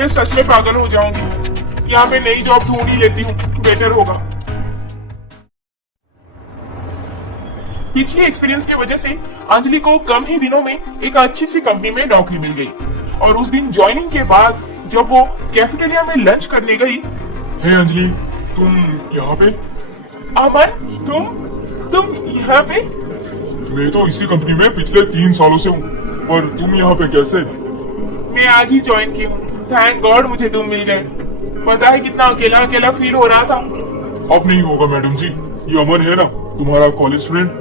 मैं सच में पागल हो जाऊंगी। यहाँ पे नई जॉब ढूंढ ही लेती हूँ, बेटर होगा। पिछले एक्सपीरियंस की वजह से अंजलि को कम ही दिनों में एक अच्छी सी कंपनी में नौकरी मिल गई। और उस दिन ज्वाइनिंग के बाद जब वो कैफेटेरिया में लंच करने गई। हे अंजलि, तुम यहाँ पे? अमन, तुम यहाँ पे? मैं तो इसी कंपनी में पिछले 3 सालों से हूँ, पर तुम यहाँ पे कैसे? मैं आज ही ज्वाइन की हूँ। थैंक गॉड मुझे तुम मिल गए। पता है कितना अकेला अकेला फील हो रहा था। अब नहीं होगा मैडम जी, ये अमन है ना तुम्हारा कॉलेज फ्रेंड।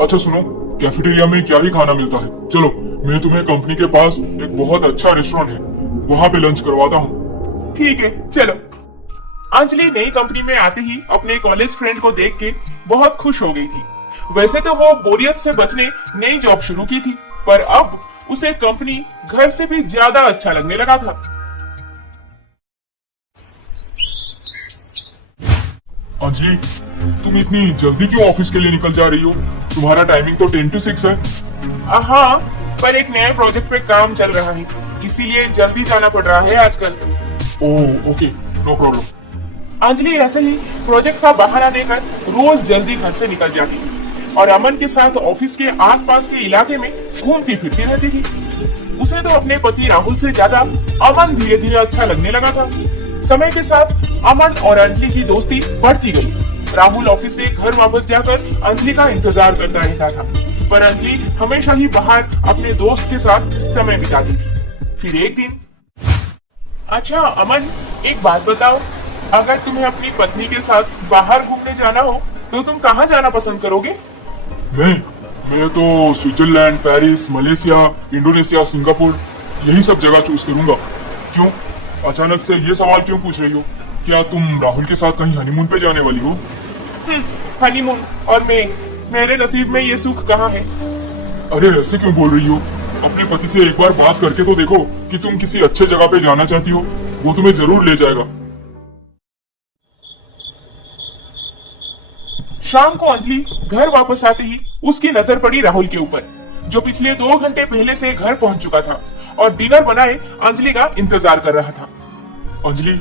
अच्छा सुनो, कैफेटेरिया में क्या ही खाना मिलता है, चलो मैं तुम्हें कंपनी के पास एक बहुत अच्छा रेस्टोरेंट है, वहाँ पे लंच करवाता हूँ। ठीक है चलो। अंजलि नई कंपनी में आते ही अपने कॉलेज फ्रेंड को देख के बहुत खुश हो गई थी। वैसे तो वो बोरियत से बचने नई जॉब शुरू की थी, पर अब उसे कंपनी घर से भी ज्यादा अच्छा लगने लगा था। अंजलि, तुम इतनी जल्दी क्यों ऑफिस के लिए निकल जा रही हो? तुम्हारा टाइमिंग तो 10 to 6 है। हाँ, पर एक नए प्रोजेक्ट पे काम चल रहा है, इसीलिए जल्दी जाना पड़ रहा है आजकल। Oh okay, no problem. Anjali ऐसे ही प्रोजेक्ट का बहाना देकर रोज जल्दी घर से निकल जाती थी और अमन के साथ ऑफिस के आसपास के इलाके में घूमती फिरती रहती थी। उसे तो अपने पति राहुल से ज्यादा अमन धीरे धीरे अच्छा लगने लगा था। समय के साथ अमन और अंजलि की दोस्ती बढ़ती गई। राहुल ऑफिस से घर वापस जाकर अंजलि का इंतजार करता रहता था, पर अंजलि हमेशा ही बाहर अपने दोस्त के साथ समय बिताती थी। फिर एक दिन, अच्छा अमन, एक बात बताओ, अगर तुम्हें अपनी पत्नी के साथ बाहर घूमने जाना हो तो तुम कहाँ जाना पसंद करोगे? मैं तो Switzerland, Paris, Malaysia, Indonesia, Singapore, यही सब जगह चूज करूंगा। क्यों अचानक से ये सवाल क्यों पूछ रही हो? क्या तुम राहुल के साथ कहीं हनीमून पे जाने वाली हो? हनीमून? और मेरे नसीब में ये सुख कहाँ है? अरे ऐसे क्यों बोल रही हो? अपने पति से एक बार बात करके तो देखो कि तुम किसी अच्छे जगह पे जाना चाहती हो, वो तुम्हें जरूर ले जाएगा। शाम को अंजलि घर वापस आते ही उसकी नजर पड़ी राहुल के ऊपर, जो पिछले 2 घंटे पहले से घर पहुंच चुका था और डिनर बनाए अंजलि का इंतजार कर रहा था। अंजलि,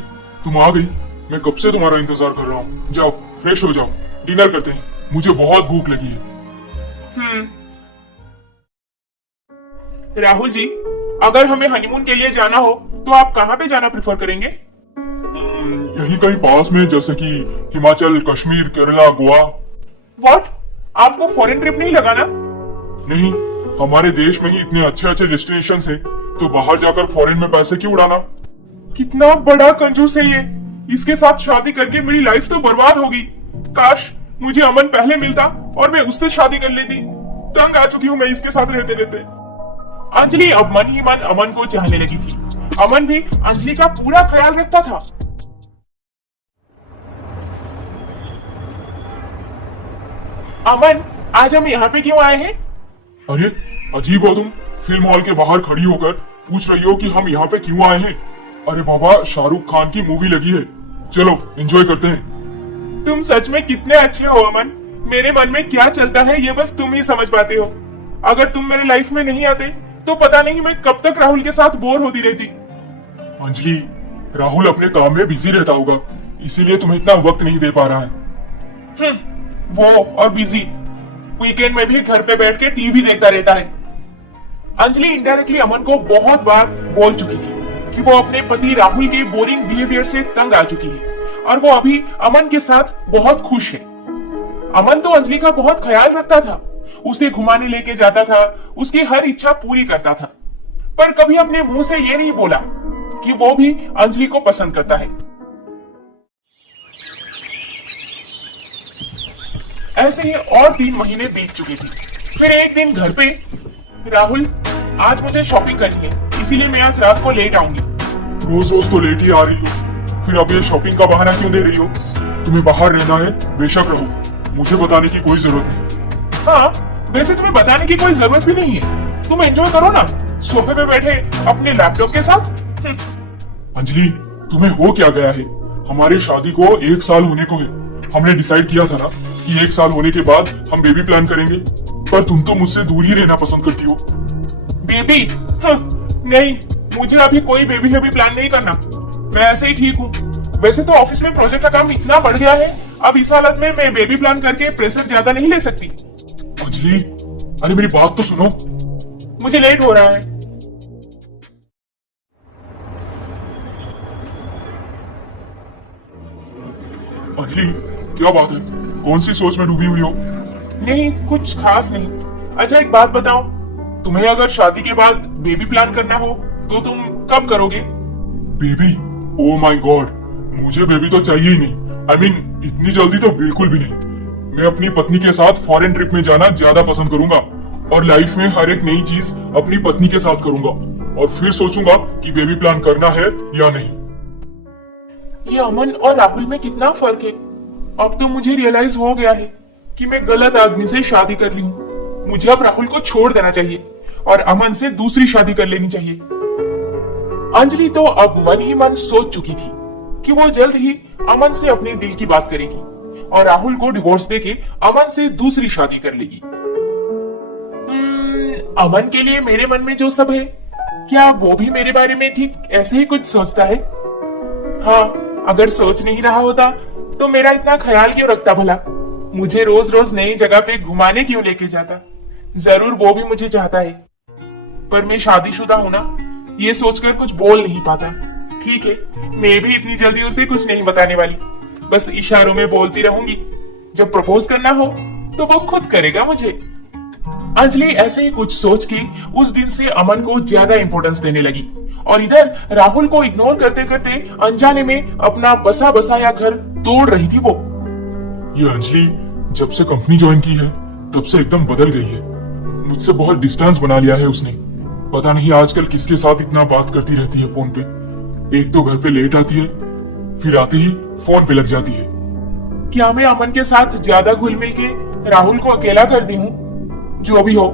तुम आ गई। मैं कब से तुम्हारा इंतजार कर रहा हूँ। जाओ फ्रेश हो जाओ, डिनर करते हैं, मुझे बहुत भूख लगी है। राहुल जी, अगर हमें हनीमून के लिए जाना हो तो आप कहाँ पे जाना प्रेफर करेंगे? यही कहीं पास में, जैसे कि हिमाचल, कश्मीर, केरला, गोवा। व्हाट? आपको फॉरेन ट्रिप नहीं लगाना? नहीं, हमारे देश में ही इतने अच्छे अच्छे डेस्टिनेशन है, तो बाहर जाकर फॉरेन में पैसे क्यों उड़ाना? कितना बड़ा कंजूस है ये। इसके साथ शादी करके मेरी लाइफ तो बर्बाद होगी। काश मुझे अमन पहले मिलता और मैं उससे शादी कर लेती। तंग आ चुकी हूँ मैं इसके साथ रहते रहते। अंजलि अब मन ही मन अमन को चाहने लगी थी। अमन भी अंजलि का पूरा ख्याल रखता था। अमन, आज हम यहाँ पे क्यों आए हैं? अरे अजीब हो तुम, फिल्म हॉल के बाहर खड़ी होकर पूछ रही हो कि हम यहाँ पे क्यों आए हैं। अरे बाबा, शाहरुख खान की मूवी लगी है, चलो एंजॉय करते हैं। तुम सच में कितने अच्छे हो अमन। मेरे मन में क्या चलता है ये बस तुम ही समझ पाते हो। अगर तुम मेरे लाइफ में नहीं आते तो पता नहीं मैं कब तक राहुल के साथ बोर होती रहती। अंजलि, राहुल अपने काम में बिजी रहता होगा, इसीलिए तुम्हें इतना वक्त नहीं दे पा रहा है। वो और बिजी, वीकेंड में भी घर पे बैठ के टीवी देखता रहता है। अंजलि इनडायरेक्टली अमन को बहुत बार बोल चुकी थी कि वो अपने पति राहुल के बोरिंग बिहेवियर से तंग आ चुकी है और वो अभी अमन के साथ बहुत खुश है। अमन तो अंजलि का बहुत ख्याल रखता था, उसे घुमाने लेके जाता था, उसकी हर इच्छा पूरी करता था, पर कभी अपने मुंह से ये नहीं बोला कि वो भी अंजलि को पसंद करता है। ऐसे ही और 3 महीने बीत चुके थे। फिर एक दिन घर पे, राहुल आज मुझे शॉपिंग करनी है, इसीलिए मैं आज रात को लेट आऊंगी। रोज रोज तो लेट ही आ रही हो, फिर अब ये शॉपिंग का बहाना क्यों दे रही हो? तुम्हें बाहर रहना है, बेशक रहो, मुझे बताने की कोई जरूरत नहीं। हाँ, वैसे तुम्हें बताने की कोई जरूरत भी नहीं है। तुम एंजॉय करो ना, सोफे पे बैठे अपने लैपटॉप के साथ। अंजलि, तुम्हें हो क्या गया है? हमारी शादी को 1 साल होने को है। हमने डिसाइड किया था ना कि 1 साल होने के बाद हम बेबी प्लान करेंगे, पर तुम तो मुझसे दूर ही रहना पसंद करती हो। बेबी? नहीं, मुझे अभी कोई बेबी हेबी प्लान नहीं करना। मैं ऐसे ही ठीक हूँ। वैसे तो ऑफिस में प्रोजेक्ट का काम इतना बढ़ गया है, अब इस हालत में मैं बेबी प्लान करके प्रेशर ज्यादा नहीं ले सकती। अंजलि, अरे मेरी बात तो सुनो। मुझे लेट हो रहा है। अंजलि, क्या बात है? कौन सी सोच में डूबी हुई हो? नहीं, कुछ खास नहीं। अच्छा एक बात बताओ, तुम्हें अगर शादी के बाद बेबी प्लान करना हो तो तुम कब करोगे? बेबी? ओ माय गॉड, मुझे बेबी तो चाहिए ही नहीं। आई मीन इतनी जल्दी तो बिल्कुल भी नहीं। मैं अपनी पत्नी के साथ फॉरेन ट्रिप में जाना ज्यादा पसंद करूंगा और लाइफ में हर एक नई चीज अपनी पत्नी के साथ करूंगा और फिर सोचूंगा कि बेबी प्लान करना है या नहीं। ये अमन और राहुल में कितना फर्क है। अब तो मुझे रियलाइज हो गया है कि मैं गलत आदमी से शादी कर ली हूँ। मुझे अब राहुल को छोड़ देना चाहिए और अमन से दूसरी शादी कर लेनी चाहिए। अंजलि तो अब मन ही मन सोच चुकी थी कि वो जल्द ही अमन से अपने दिल की बात करेगी और राहुल को डिवोर्स देके अमन से दूसरी शादी कर लेगी। अमन के लिए मेरे मन में जो सब है, क्या वो भी मेरे बारे में ठीक ऐसे ही कुछ सोचता है? हाँ, अगर सोच नहीं रहा होता तो मेरा इतना ख्याल क्यों रखता भला? मुझे रोज रोज नई जगह पे घुमाने क्यों लेके जाता? जरूर वो भी मुझे चाहता है, पर मैं शादीशुदा हूं ना, ये सोचकर कुछ बोल नहीं पाता। ठीक है, मैं भी इतनी जल्दी उसे कुछ नहीं बताने वाली, बस इशारों में बोलती रहूंगी। जब प्रपोज करना हो तो वो खुद करेगा मुझे। अंजलि ऐसे ही कुछ सोच के उस दिन से अमन को ज्यादा इंपॉर्टेंस देने लगी और इधर राहुल को इग्नोर करते करते अनजाने में अपना बसा बसाया घर तोड़ रही थी वो। ये अंजलि जब से कंपनी ज्वाइन की है तब से एकदम बदल गई है। मुझसे बहुत डिस्टेंस बना लिया है उसने। पता नहीं आजकल किसके साथ इतना बात करती रहती है फोन पे। एक तो घर पे लेट आती है, फिर आते ही फोन पे लग जाती है। क्या मैं अमन के साथ ज्यादा घुल मिल के राहुल को अकेला कर दी हूँ? जो भी हो,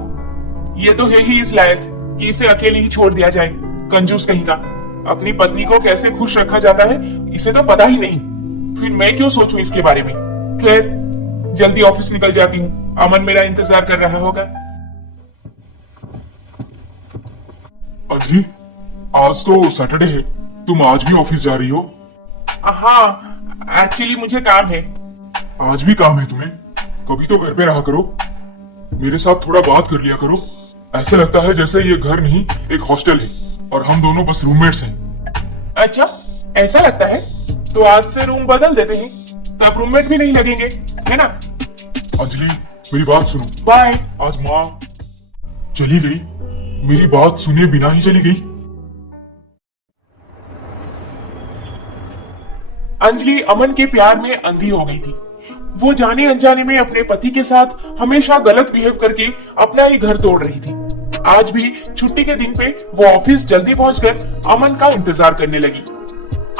ये तो है ही इस लायक कि इसे अकेले ही छोड़ दिया जाए। कंजूस कहीं का। अपनी पत्नी को कैसे खुश रखा जाता है इसे तो पता ही नहीं, फिर मैं क्यों सोचूं इसके बारे में। खैर, जल्दी ऑफिस निकल जाती हूँ, अमन मेरा इंतजार कर रहा होगा। अंजलि, आज तो सैटरडे है, तुम आज भी ऑफिस जा रही हो? हाँ, एक्चुअली मुझे काम है। आज भी काम है तुम्हें? कभी तो घर पे रहा करो, मेरे साथ थोड़ा बात कर लिया करो। ऐसा लगता है जैसे ये घर नहीं एक हॉस्टल है और हम दोनों बस रूममेट्स हैं। अच्छा, ऐसा लगता है? तो आज से रूम बदल देते हैं, तब रूममेट भी नहीं लगेंगे, है ना? अंजलि, मेरी बात सुनो। बाय। आज माँ चली गई, मेरी बात सुने बिना ही चली गई। अंजलि अमन के प्यार में अंधी हो गई थी। वो जाने अनजाने में अपने पति के साथ हमेशा गलत बिहेव करके अपना ही घर तोड़ रही थी। आज भी छुट्टी के दिन पे वो ऑफिस जल्दी पहुंचकर अमन का इंतजार करने लगी।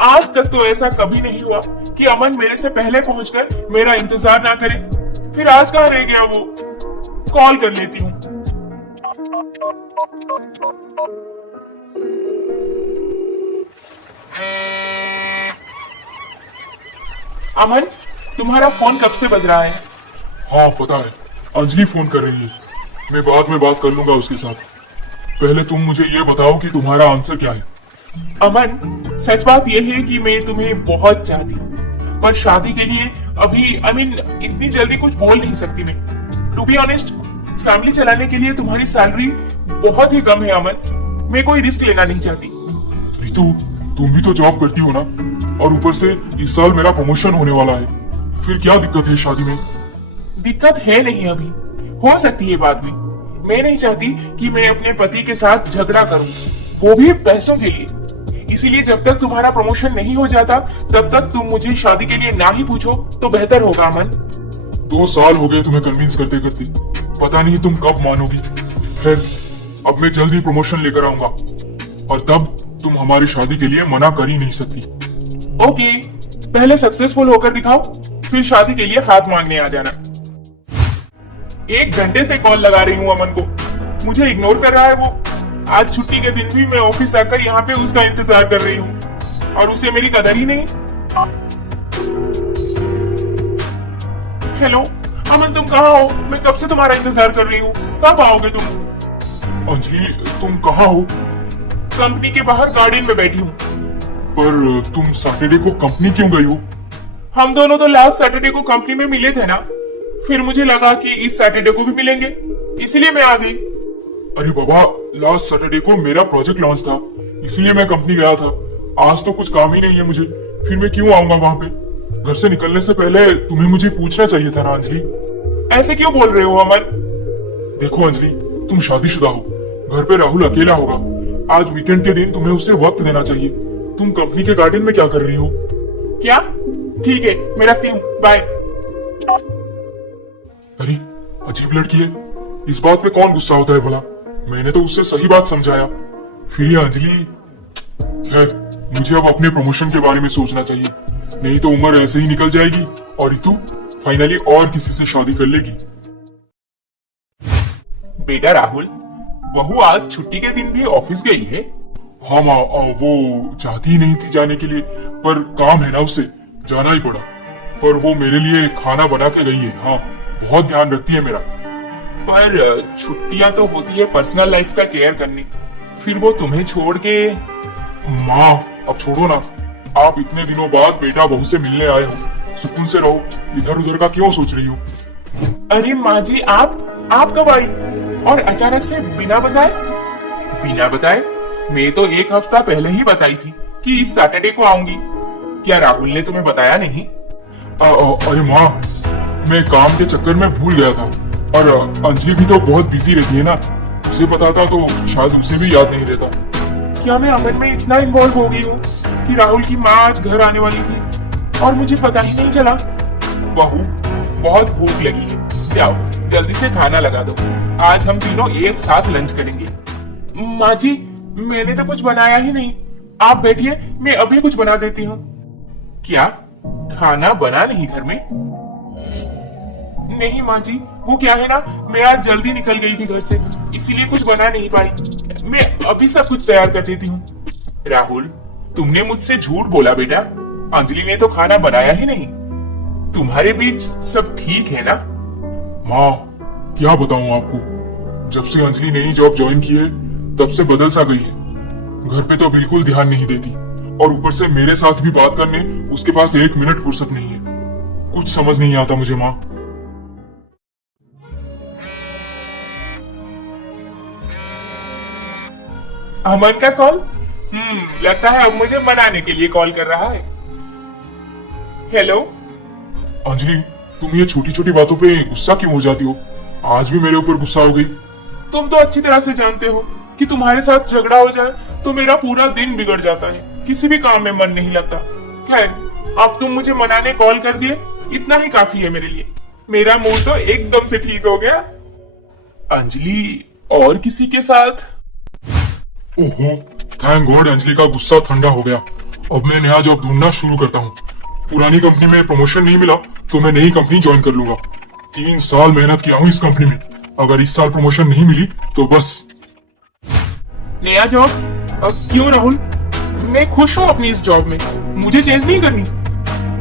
आज तक तो ऐसा कभी नहीं हुआ कि अमन मेरे से पहले पहुंचकर मेरा इंतजार ना करे। फिर आज कहाँ रह गया वो? कॉल कर लेती हूँ। अमन, तुम्हारा फोन कब से बज रहा है? हाँ पता है, अंजलि फोन कर रही है। मैं बाद में बात कर लूंगा उसके साथ। पहले तुम मुझे ये बताओ कि तुम्हारा आंसर क्या है। अमन, सच बात यह है कि मैं तुम्हें बहुत चाहती हूँ, पर शादी के लिए अभी इतनी जल्दी कुछ बोल नहीं सकती मैं। टू बी ऑनेस्ट, फैमिली चलाने के लिए तुम्हारी सैलरी बहुत ही कम है अमन। मैं कोई रिस्क लेना नहीं चाहती। रितु, तुम भी तो जॉब करती हो ना, और ऊपर से इस साल मेरा प्रमोशन होने वाला है। फिर क्या दिक्कत है शादी में? दिक्कत है नहीं, अभी हो सकती है बाद में। मैं नहीं चाहती कि मैं अपने पति के साथ झगड़ा करूं, वो भी पैसों के लिए। इसीलिए जब तक तुम्हारा प्रमोशन नहीं हो जाता तब तक तुम मुझे शादी के लिए ना ही पूछो तो बेहतर होगा अमन। 2 साल हो गए तुम्हें कन्विंस करते करते, पता नहीं तुम कब मानोगी। खैर, अब मैं जल्दी प्रमोशन लेकर आऊंगा और तब तुम हमारी शादी के लिए मना कर ही नहीं सकती। ओके, पहले सक्सेसफुल होकर दिखाओ, फिर शादी के लिए हाथ मांगने आ जाना। 1 घंटे से कॉल लगा रही हूँ अमन को, मुझे इग्नोर कर रहा है वो। आज छुट्टी के दिन भी मैं ऑफिस आकर यहाँ पे उसका इंतजार कर रही हूँ और उसे मेरी कदर ही नहीं। हेलो अमन, तुम कहाँ हो? मैं कब से तुम्हारा इंतजार कर रही हूँ, कब आओगे तुम? अंजलि, तुम कहाँ हो? कंपनी के बाहर गार्डन में बैठी हूँ। पर तुम सैटरडे को कंपनी क्यों गई हो? हम दोनों तो लास्ट सैटरडे को कंपनी में मिले थे ना, फिर मुझे लगा कि इस सैटरडे को भी मिलेंगे, इसलिए मैं आ गई। अरे बाबा, लास्ट सैटरडे को मेरा प्रोजेक्ट लॉन्च था, इसलिए मैं कंपनी गया था। आज तो कुछ काम ही नहीं है मुझे, फिर मैं क्यों आऊंगा वहां पे? घर से निकलने से पहले तुम्हें मुझे पूछना चाहिए था ना अंजलि। ऐसे क्यों बोल रहे हो अमन? देखो अंजलि, तुम शादीशुदा हो, घर पे राहुल अकेला होगा। आज वीकेंड के दिन तुम्हें उसे वक्त देना चाहिए। तुम कंपनी के गार्डन में क्या कर रही हो? क्या? ठीक है, मैं रखती हूँ, बाय। अरे अजीब लड़की है, इस बात पे कौन गुस्सा होता है भला? मैंने तो उससे सही बात समझाया, फिर ये अंजलि। खैर, मुझे अब अपने प्रमोशन के बारे में सोचना चाहिए, नहीं तो उम्र ऐसे ही निकल जाएगी और रितु फाइनली और किसी से शादी कर लेगी। बेटा राहुल, बहू आज छुट्टी के दिन भी ऑफिस गई है? हाँ माँ, वो चाहती ही नहीं थी जाने के लिए, पर काम है ना, उसे जाना ही पड़ा। पर वो मेरे लिए खाना बना के गई है। हाँ, बहुत ध्यान रखती है मेरा। पर छुट्टियां तो होती है पर्सनल लाइफ का केयर करने, फिर वो तुम्हें छोड़ के। माँ अब छोड़ो ना, आप इतने दिनों बाद बेटा बहू से मिलने आए हो, सुकून से रहो, इधर उधर का क्यों सोच रही हो? अरे माँ जी, आप कब आई और अचानक से बिना बताए? बिना बताए? मैं तो एक हफ्ता पहले ही बताई थी कि इस सैटरडे को आऊंगी। क्या राहुल ने तुम्हें बताया नहीं? अरे माँ, मैं काम के चक्कर में भूल गया था, और अंजलि भी तो बहुत बिजी रहती है ना, उसे पता था तो शायद उसे भी याद नहीं रहता। क्या मैं अमन में इतना इन्वॉल्व हो गई हूँ कि राहुल की माँ आज घर आने वाली थी और मुझे पता ही नहीं चला? बहू, बहुत भूख लगी है, जाओ जल्दी से खाना लगा दो, आज हम तीनों एक साथ लंच करेंगे। माँ जी, मैंने तो कुछ बनाया ही नहीं, आप बैठिए, मैं अभी कुछ बना देती हूँ। क्या खाना बना नहीं घर में? नहीं माँ जी, वो क्या है ना, मैं आज जल्दी निकल गई थी घर से, इसीलिए कुछ बना नहीं पाई। मैं अभी सब कुछ तैयार कर देती हूँ। राहुल, तुमने मुझसे झूठ बोला बेटा, अंजलि ने तो खाना बनाया ही नहीं। तुम्हारे बीच सब ठीक है ना? माँ क्या बताऊं आपको, जब से अंजलि नई जॉब ज्वाइन की है तब से बदल सा गई है। घर पे तो बिल्कुल ध्यान नहीं देती, और ऊपर से मेरे साथ भी बात करने उसके पास 1 मिनट फुर्सत नहीं है। कुछ समझ नहीं आता मुझे माँ। अमन का कॉल? लगता है अब मुझे मनाने के लिए कॉल कर रहा है। हेलो अंजलि, तुम ये छोटी छोटी बातों पे गुस्सा क्यों हो जाती हो? आज भी मेरे ऊपर गुस्सा हो गई। तुम तो अच्छी तरह से जानते हो कि तुम्हारे साथ झगड़ा हो जाए तो मेरा पूरा दिन बिगड़ जाता है, किसी भी काम में मन नहीं लगता। खैर, अब तुम मुझे मनाने कॉल कर दिए, इतना ही काफी है मेरे लिए। मेरा मूड तो एकदम से ठीक हो गया। अंजलि और किसी के साथ? ओहो, थैंक गॉड अंजलि का गुस्सा ठंडा हो गया। अब मैं नया जॉब ढूंढना शुरू करता हूँ। पुरानी कंपनी में प्रमोशन नहीं मिला तो मैं नई कंपनी ज्वाइन कर लूंगा। 3 साल मेहनत किया हूँ इस कंपनी में, अगर इस साल प्रमोशन नहीं मिली तो बस। नया जॉब? क्यों राहुल? मैं खुश हूँ अपनी इस जॉब में, मुझे चेंज नहीं करनी।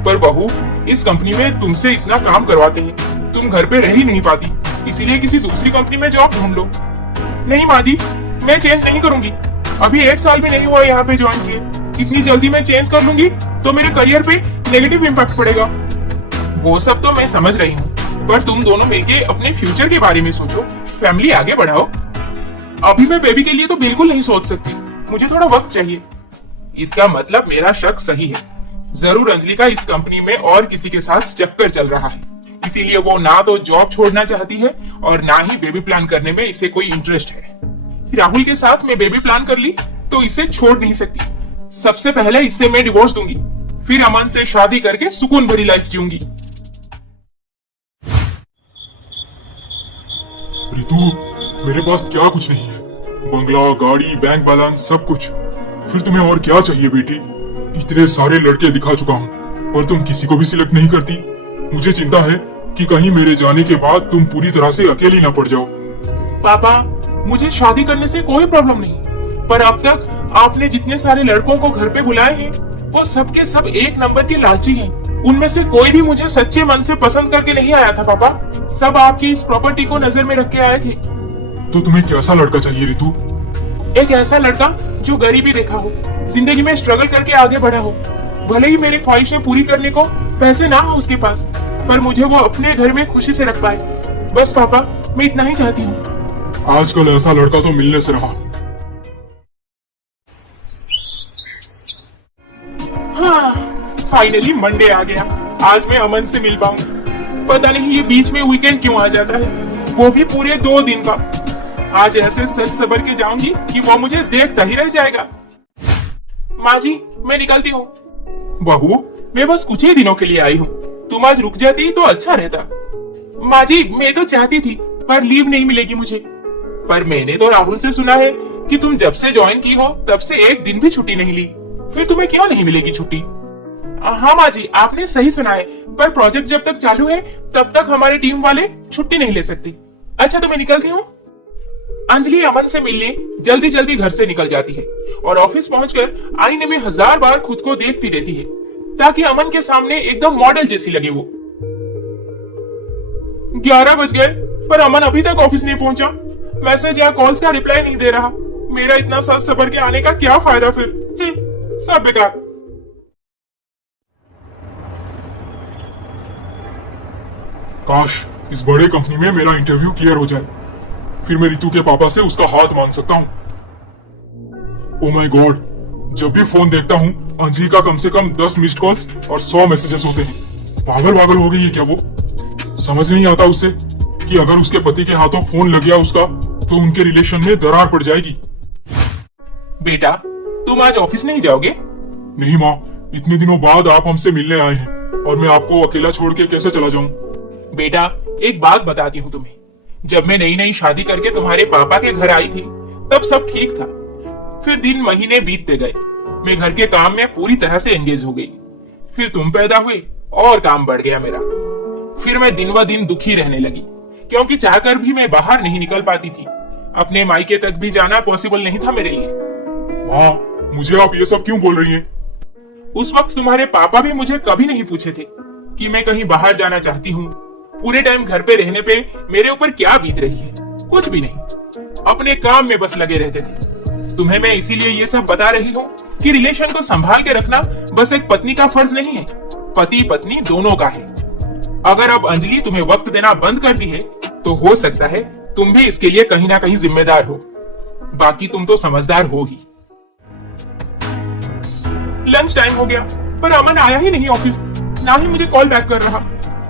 पर बहू, इस कंपनी में तुमसे इतना काम करवाते हैं, तुम घर पे रह ही नहीं पाती, इसीलिए किसी दूसरी कंपनी में जॉब ढूंढ लो। नहीं माँ जी, मैं चेंज नहीं करूंगी। अभी 1 साल भी नहीं हुआ यहाँ पे ज्वाइन किए, इतनी जल्दी मैं चेंज कर लूंगी तो मेरे करियर पे नेगेटिव इम्पैक्ट पड़ेगा। वो सब तो मैं समझ रही हूँ, पर तुम दोनों मिलके अपने फ्यूचर के बारे में सोचो, फैमिली आगे बढ़ाओ। अभी मैं बेबी के लिए तो बिल्कुल नहीं सोच सकती, मुझे थोड़ा वक्त चाहिए। इसका मतलब मेरा शक सही है, जरूर अंजलि का इस कंपनी में और किसी के साथ चक्कर चल रहा है, इसीलिए वो ना तो जॉब छोड़ना चाहती है और ना ही बेबी प्लान करने में इसे कोई इंटरेस्ट है। राहुल के साथ मैं बेबी प्लान कर ली तो इसे छोड़ नहीं सकती। सबसे पहले इससे मैं डिवोर्स दूंगी, फिर अमन से शादी करके सुकून भरी लाइफ जीऊंगी। रितु, मेरे पास क्या कुछ नहीं है, बंगला, गाड़ी, बैंक बैलेंस, सब कुछ। फिर तुम्हें और क्या चाहिए बेटी? इतने सारे लड़के दिखा चुका हूँ, पर तुम किसी को भी सिलेक्ट नहीं करती। मुझे चिंता है कि कहीं मेरे जाने के बाद तुम पूरी तरह से अकेली ना पड़ जाओ। पापा, मुझे शादी करने से कोई प्रॉब्लम नहीं, पर अब तक आपने जितने सारे लड़कों को घर पे बुलाए हैं, वो सबके सब 1 नंबर के लालची हैं। उनमें से कोई भी मुझे सच्चे मन से पसंद करके नहीं आया था पापा, सब आपकी इस प्रॉपर्टी को नजर में रख के आए थे। तो तुम्हें कैसा लड़का चाहिए रितु? एक ऐसा लड़का जो गरीबी देखा हो, जिंदगी में स्ट्रगल करके आगे बढ़ा हो। भले ही मेरी ख्वाहिशें पूरी करने को पैसे ना हो उसके पास, पर मुझे वो अपने घर में खुशी से रख पाए। बस पापा, मैं इतना ही चाहती हूँ। आजकल ऐसा लड़का तो मिलने से रहा। हाँ, फाइनली मंडे आ गया। आज मैं अमन से मिल पाऊंगा। पता नहीं ये बीच में वीकेंड क्यों आ जाता है, वो भी पूरे 2 दिन का। आज ऐसे सच सबर के जाऊंगी कि वो मुझे देखता ही रह जाएगा। माँ जी, मैं निकलती हूँ। बहू, मैं बस कुछ ही दिनों के लिए आई हूँ। तुम आज रुक जाती तो अच्छा रहता। माँ जी, मैं तो चाहती थी, पर लीव नहीं मिलेगी मुझे। पर मैंने तो राहुल से सुना है कि तुम जब से ज्वाइन की हो तब से एक दिन भी छुट्टी नहीं ली। फिर तुम्हें क्यों नहीं मिलेगी छुट्टी? हाँ माँ जी, आपने सही सुना है, पर प्रोजेक्ट जब तक चालू है तब तक हमारी टीम वाले छुट्टी नहीं ले सकते। अच्छा, तो मैं निकलती हूँ। अंजलि अमन से मिलने जल्दी जल्दी घर से निकल जाती है और ऑफिस पहुंचकर आईने में 1000 बार खुद को देखती रहती है, ताकि अमन के सामने एकदम मॉडल जैसी लगे वो। 11 बज गए, पर अमन अभी तक ऑफिस नहीं पहुंचा। मैसेज या कॉल्स का रिप्लाई नहीं दे रहा। मेरा इतना सच सबर के आने का क्या फायदा फिर? सब बेकार। काश इस बड़े कंपनी में मेरा इंटरव्यू क्लियर हो जाए, फिर मैं रितु के पापा से उसका हाथ मांग सकता हूँ। ओ माय गॉड, जब भी फोन देखता हूँ अंजलि का कम से कम 10 मिस्ड कॉल्स और 100 मैसेजेस होते हैं। पागल हो गई है क्या वो? समझ नहीं आता उससे कि अगर उसके पति के हाथों फोन लग गया उसका तो उनके रिलेशन में दरार पड़ जाएगी। बेटा, तुम आज ऑफिस नहीं जाओगे? नहीं माँ, इतने दिनों बाद आप हमसे मिलने आए हैं और मैं आपको अकेला छोड़ के कैसे चला जाऊं? बेटा, एक बात बताती हूँ तुम्हें। जब मैं नई नई शादी करके तुम्हारे पापा के घर आई थी तब सब ठीक था। फिर दिन महीने बीतते गए, मैं घर के काम में पूरी तरह से एंगेज हो गई। फिर तुम पैदा हुए और काम बढ़ गया मेरा। फिर मैं दिन ब दिन दुखी रहने लगी, क्योंकि चाहकर भी मैं बाहर नहीं निकल पाती थी। अपने मायके तक भी जाना पॉसिबल नहीं था मेरे लिए। माँ, मुझे आप ये सब क्यों बोल रही हैं? उस वक्त तुम्हारे पापा भी मुझे कभी नहीं पूछे थे कि मैं कहीं बाहर जाना चाहती हूँ। पूरे टाइम घर पे रहने पे मेरे ऊपर क्या बीत रही है, कुछ भी नहीं। अपने काम में बस लगे रहते थे। तुम्हें मैं इसीलिए ये सब बता रही हूँ कि रिलेशन को संभाल के रखना बस एक पत्नी का फर्ज नहीं है, पति पत्नी दोनों का है। अगर अब अंजलि तुम्हें वक्त देना बंद कर दी है तो हो सकता है तुम भी इसके लिए कहीं ना कहीं जिम्मेदार हो। बाकी तुम तो समझदार हो ही। लंच टाइम हो गया, पर अमन आया ही नहीं ऑफिस, ना ही मुझे कॉल बैक कर रहा।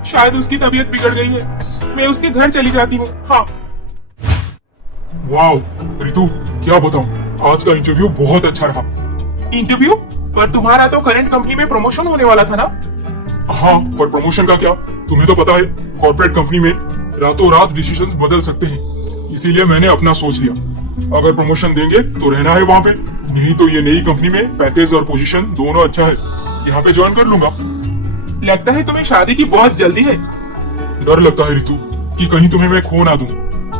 शायद उसकी तबीयत बिगड़ गई है। मैं उसके घर चली जाती हूँ। हाँ। वाओ रितु, क्या बताऊं, आज का इंटरव्यू बहुत अच्छा रहा। इंटरव्यू? पर तुम्हारा तो करंट कंपनी में प्रमोशन होने वाला था ना? हाँ, पर प्रमोशन का क्या? तुम्हें तो पता है कॉर्पोरेट कंपनी में रातों रात डिसीजंस बदल सकते हैं। इसीलिए मैंने अपना सोच लिया, अगर प्रमोशन देंगे तो रहना है वहाँ पे, नहीं तो ये नई कंपनी में पैकेज और पोजीशन दोनों अच्छा है, यहाँ पे ज्वाइन कर लूंगा। लगता है तुम्हें शादी की बहुत जल्दी है। डर लगता है रितु कि कहीं तुम्हें मैं खो ना दूं,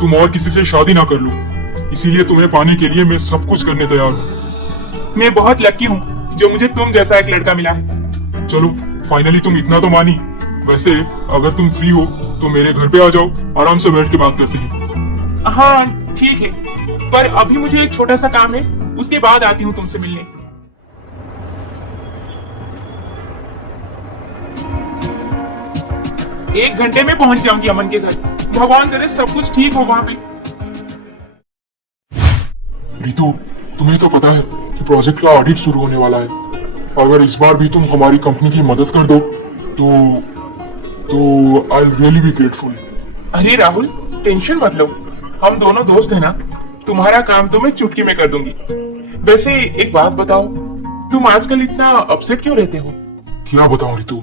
तुम और किसी से शादी ना कर लूं। इसीलिए तुम्हें पाने के लिए मैं सब कुछ करने तैयार हूँ। मैं बहुत लकी हूँ जो मुझे तुम जैसा एक लड़का मिला है। चलो, फाइनली तुम इतना तो मानी। वैसे अगर तुम फ्री हो तो मेरे घर पे आ जाओ, आराम से बैठ के बात करते हैं। हाँ ठीक है, पर अभी मुझे एक छोटा सा काम है, उसके बाद आती हूँ तुमसे मिलने। एक घंटे में पहुंच जाऊंगी अमन के घर। भगवान करे सब कुछ ठीक हो वहां पे। रितु, तुम्हें तो पता है कि प्रोजेक्ट का ऑडिट शुरू होने वाला है। अगर इस बार भी तुम हमारी कंपनी की मदद कर दो तो I will really be grateful. अरे राहुल, टेंशन मत लो, हम दोनों दोस्त हैं ना। तुम्हारा काम तो मैं चुटकी में कर दूंगी। वैसे एक बात बताओ, तुम आजकल इतना अपसेट क्यों रहते हो? क्या बताऊं रितु,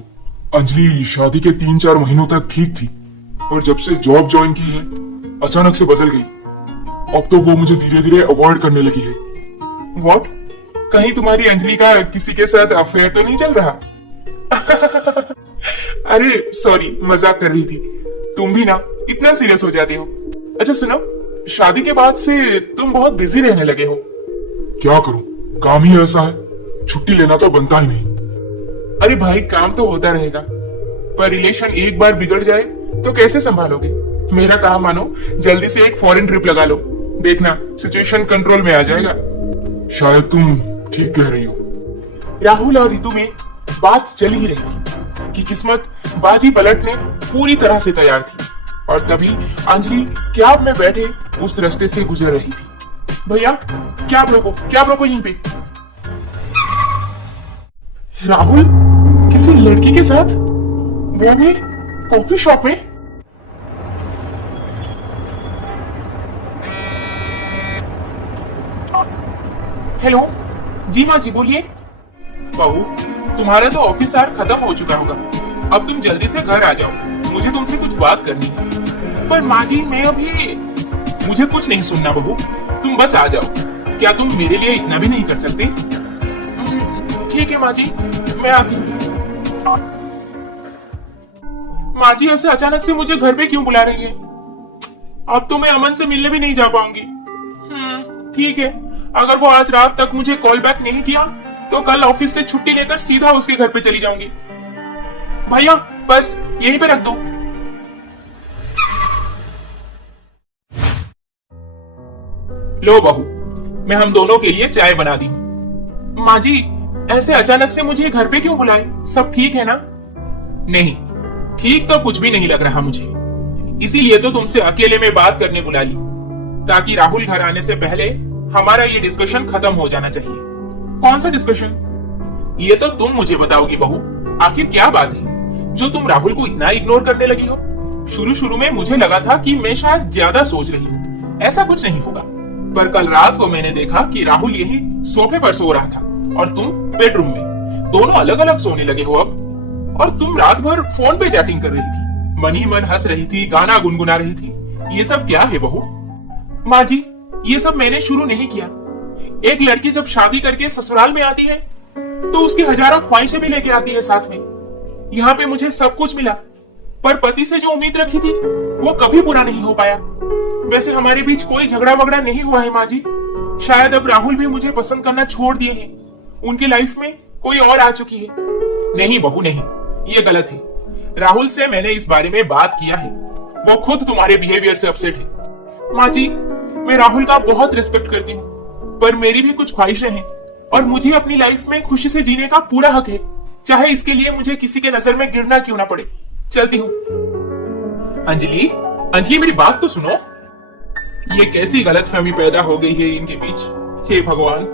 अंजलि शादी के 3-4 महीनों तक ठीक थी, पर जब से जॉब ज्वाइन की है अचानक से बदल गई। अब तो वो मुझे धीरे धीरे अवॉइड करने लगी है। व्हाट? कहीं तुम्हारी अंजलि का किसी के साथ अफेयर तो नहीं चल रहा? अरे सॉरी, मजाक कर रही थी। तुम भी ना इतना सीरियस हो जाते हो। अच्छा सुनो, शादी के बाद से तुम बहुत बिजी रहने लगे हो। क्या करूं, काम ही ऐसा है, छुट्टी लेना तो बनता ही नहीं। अरे भाई, काम तो होता रहेगा, पर रिलेशन एक बार बिगड़ जाए तो कैसे संभालोगे? मेरा काम मानो, जल्दी से एक फॉरेन ट्रिप लगा लो, देखना सिचुएशन कंट्रोल में आ जाएगा। शायद तुम ठीक कह रही हो। राहुल और रितु में बात चल ही रही थी कि किस्मत बाजी पलटने पूरी तरह से तैयार थी और तभी अंजलि कैब में बैठे उस रास्ते से गुजर रही थी। भैया कैब रोको यहीं पे। राहुल किसी लड़की के साथ, वो भी कॉफी शॉप में। हेलो जी माँ जी बोलिए। बहू तुम्हारा तो ऑफिस आवर खत्म हो चुका होगा, अब तुम जल्दी से घर आ जाओ, मुझे तुमसे कुछ बात करनी है। पर माँ जी मैं अभी, मुझे कुछ नहीं सुनना बहू, तुम बस आ जाओ। क्या तुम मेरे लिए इतना भी नहीं कर सकते? ठीक है माँ जी मैं आती हूँ। माँ जी ऐसे अचानक से मुझे घर पे क्यों बुला रही है? अब तो मैं अमन से मिलने भी नहीं जा पाऊंगी। ठीक है, अगर वो आज रात तक मुझे कॉल बैक नहीं किया तो कल ऑफिस से छुट्टी लेकर सीधा उसके घर पे चली जाऊंगी। भैया बस यहीं पे रख दो। लो बहू, मैं हम दोनों के लिए चाय बना दी हूँ। माँ जी ऐसे अचानक से मुझे घर पे क्यों बुलाए? सब ठीक है ना? नहीं, ठीक तो कुछ भी नहीं लग रहा मुझे, इसीलिए तो तुमसे अकेले में बात करने बुला ली, ताकि राहुल घर आने से पहले हमारा ये डिस्कशन खत्म हो जाना चाहिए। कौन सा डिस्कशन? ये तो तुम मुझे बताओगी बहू, आखिर क्या बात है जो तुम राहुल को इतना इग्नोर करने लगी हो? शुरू में मुझे लगा था कि मैं शायद ज्यादा सोच रही हूँ, ऐसा कुछ नहीं होगा, पर कल रात को मैंने देखा कि राहुल यही सोफे पर सो रहा था और तुम बेडरूम में, दोनों अलग अलग सोने लगे हो अब। और तुम रात भर फोन पे चैटिंग कर रही थी, मन ही मन हंस रही थी, गाना गुनगुना रही थी। ये सब क्या है बहू? माँ जी ये सब मैंने शुरू नहीं किया। एक लड़की जब शादी करके ससुराल में आती है तो उसकी हजारों ख्वाहिशें भी लेके आती है साथ में। यहाँ पे मुझे सब कुछ मिला, पर पति से जो उम्मीद रखी थी वो कभी पूरा नहीं हो पाया। वैसे हमारे बीच कोई झगड़ा वगड़ा नहीं हुआ है माँ जी, शायद अब राहुल भी मुझे पसंद करना छोड़ दिए हैं, उनकी लाइफ में कोई और आ चुकी है। नहीं बहू नहीं, ये गलत है। राहुल से मैंने इस बारे में बात किया है, वो खुद तुम्हारे बिहेवियर से अपसेट है। माँ जी मैं राहुल का बहुत रिस्पेक्ट करती हूँ, पर मेरी भी कुछ ख्वाहिशें हैं और मुझे अपनी लाइफ में खुशी से जीने का पूरा हक है, चाहे इसके लिए मुझे किसी के नजर में गिरना क्यों ना पड़े। चलती हूँ। अंजलि मेरी बात तो सुनो। ये कैसी गलतफहमी पैदा हो गई है इनके बीच, हे भगवान।